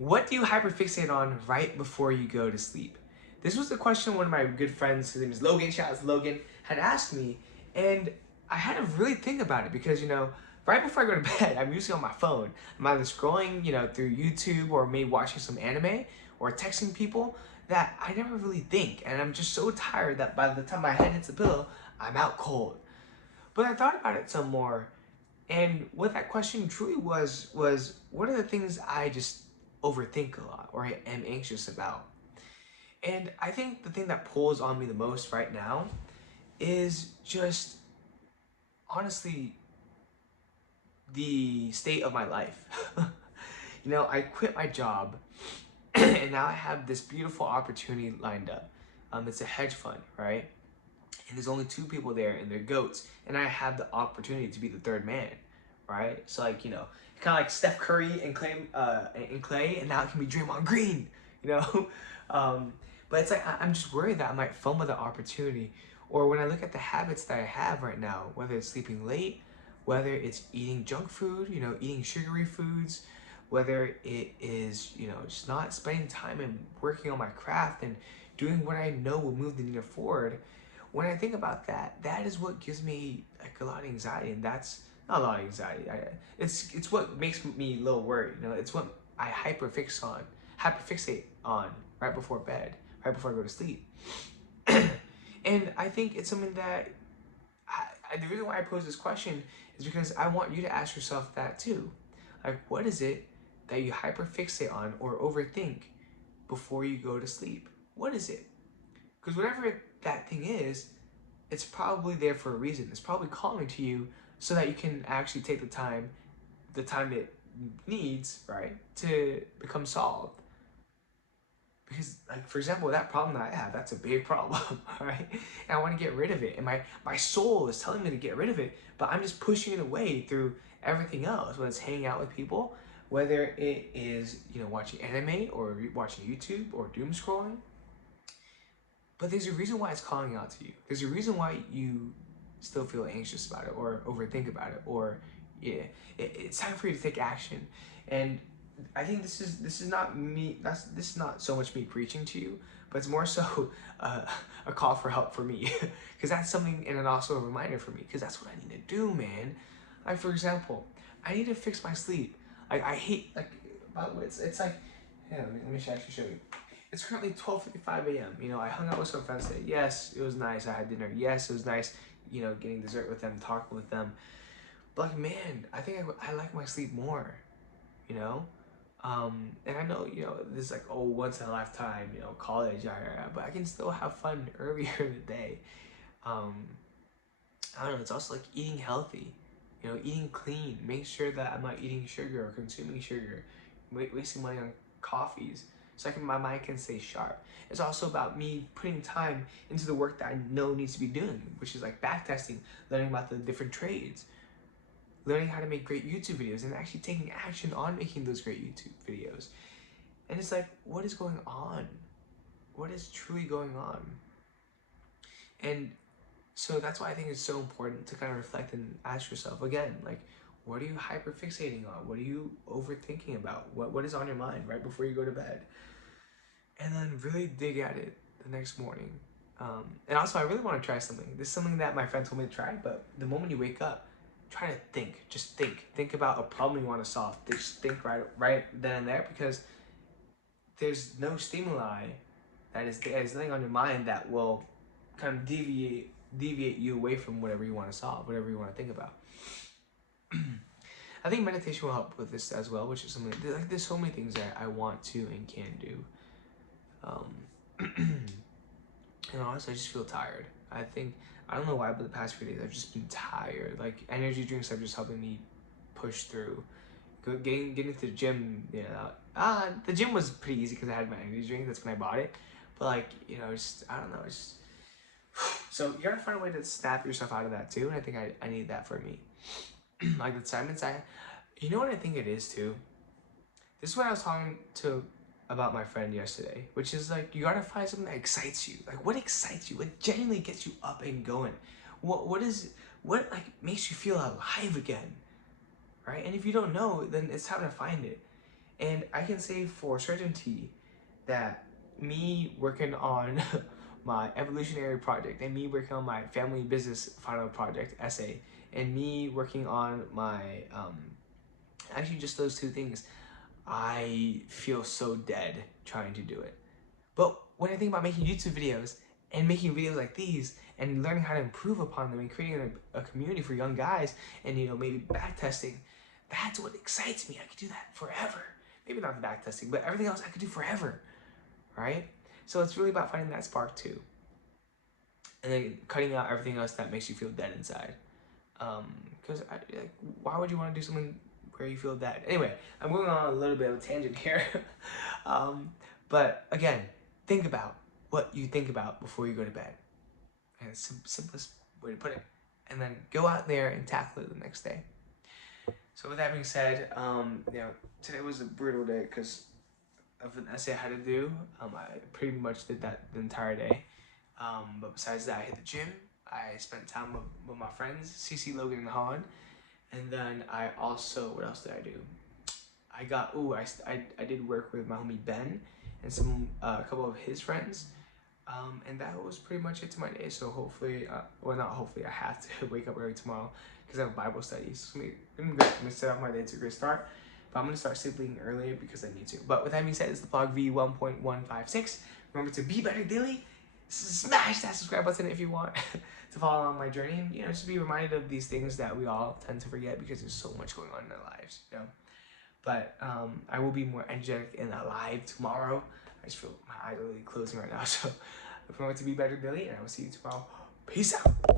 What do you hyperfixate on right before you go to sleep? This was the question one of my good friends, his name is Logan, shout out to Logan, had asked me. And I had to really think about it because, right before I go to bed, I'm usually on my phone. I'm either scrolling, through YouTube or maybe watching some anime or texting people that I never really think. And I'm just so tired that by the time my head hits the pillow, I'm out cold. But I thought about it some more, and what that question truly was what are the things I just overthink a lot or am anxious about? And I think the thing that pulls on me the most right now is just honestly the state of my life. I quit my job and now I have this beautiful opportunity lined up. It's a hedge fund, right? And there's only two people there and they're goats, and I have the opportunity to be the third man, right? So kind of like Steph Curry and Clay, and now it can be Draymond Green, you know. But it's like I'm just worried that I might fumble the opportunity, or when I look at the habits that I have right now, whether it's sleeping late, whether it's eating junk food, eating sugary foods, whether it is just not spending time and working on my craft and doing what I know will move the needle forward. When I think about that, that is what gives me like a lot of anxiety, and that's not a lot of anxiety. It's what makes me a little worried. It's what I hyperfixate on right before bed, right before I go to sleep. And I think it's something that the reason why I pose this question is because I want you to ask yourself that too. Like, what is it that you hyperfixate on or overthink before you go to sleep? What is it? Because whatever that thing is, it's probably there for a reason. It's probably calling to you so that you can actually take the time it needs, right, to become solved. Because, like, for example, that problem that I have, that's a big problem, right? And I want to get rid of it. And my soul is telling me to get rid of it, but I'm just pushing it away through everything else, whether it's hanging out with people, whether it is, watching anime or watching YouTube or doom scrolling. But there's a reason why it's calling out to you. There's a reason why you still feel anxious about it or overthink about it, or it's time for you to take action. And I think this is not me. This is not so much me preaching to you, but it's more so a call for help for me, because that's something, and also a reminder for me, because that's what I need to do, man. Like, for example, I need to fix my sleep. Like, I hate, like, by the way, it's like, yeah, let me actually show you. It's currently 12:55 a.m. I hung out with some friends today. Yes, it was nice. I had dinner. Yes, it was nice, getting dessert with them, talking with them. But, like, man, I think I like my sleep more, you know? And I know, this is like, oh, once in a lifetime, college, but I can still have fun earlier in the day. Um, I don't know, it's also like eating healthy, eating clean. Make sure that I'm not eating sugar or consuming sugar, wasting money on coffees, so my mind can stay sharp. It's also about me putting time into the work that I know needs to be doing, which is like backtesting, learning about the different trades, learning how to make great YouTube videos, and actually taking action on making those great YouTube videos. And it's like, what is going on? What is truly going on? And so that's why I think it's so important to kind of reflect and ask yourself again, like, what are you hyperfixating on? What are you overthinking about? What is on your mind right before you go to bed? And then really dig at it the next morning. And also, I really want to try something. This is something that my friend told me to try, but the moment you wake up, try to think. Just think about a problem you want to solve. Just think right then and there, because there's no stimuli that is laying on your mind that will kind of deviate you away from whatever you want to solve, whatever you want to think about. I think meditation will help with this as well, which is something like, there's so many things that I want to and can do. And honestly, I just feel tired. I don't know why, but the past few days I've just been tired. Like, energy drinks are just helping me push through. Getting to the gym, the gym was pretty easy because I had my energy drink. That's when I bought it. But like, just, I don't know, it's just, so you gotta find a way to snap yourself out of that too. And I think I need that for me. Like the assignments you know what I think it is too? This is what I was talking about my friend yesterday, which is like, you gotta find something that excites you. Like, what excites you? What genuinely gets you up and going? What like makes you feel alive again, right? And if you don't know, then it's time to find it. And I can say for certainty that me working on my evolutionary project, and me working on my family business final project essay, and me working on my actually just those two things, I feel so dead trying to do it. But when I think about making YouTube videos and making videos like these and learning how to improve upon them and creating a community for young guys and, you know, maybe back testing, that's what excites me. I could do that forever. Maybe not the back testing, but everything else I could do forever, right? So it's really about finding that spark too. And then cutting out everything else that makes you feel dead inside. Because like, why would you want to do something where you feel dead? Anyway, I'm going on a little bit of a tangent here. But again, think about what you think about before you go to bed. And it's the simplest way to put it. And then go out there and tackle it the next day. So with that being said, you know, today was a brutal day because of an essay I had to do. I pretty much did that the entire day. But besides that, I hit the gym. I spent time with my friends, CC, Logan, and Han. And then I also, what else did I do? I did work with my homie Ben and a couple of his friends. And that was pretty much it to my day. So hopefully, well not hopefully, I have to wake up early tomorrow because I have Bible studies. So I'm gonna set up my day to a great start. But I'm gonna start sleeping earlier because I need to. But with that being said, it's the PLOG V1.156. Remember to be better daily. Smash that subscribe button if you want to follow along my journey. And, you know, just be reminded of these things that we all tend to forget because there's so much going on in our lives, you know. But I will be more energetic and alive tomorrow. I just feel my eyes are really closing right now. So remember to be better daily, and I will see you tomorrow. Peace out.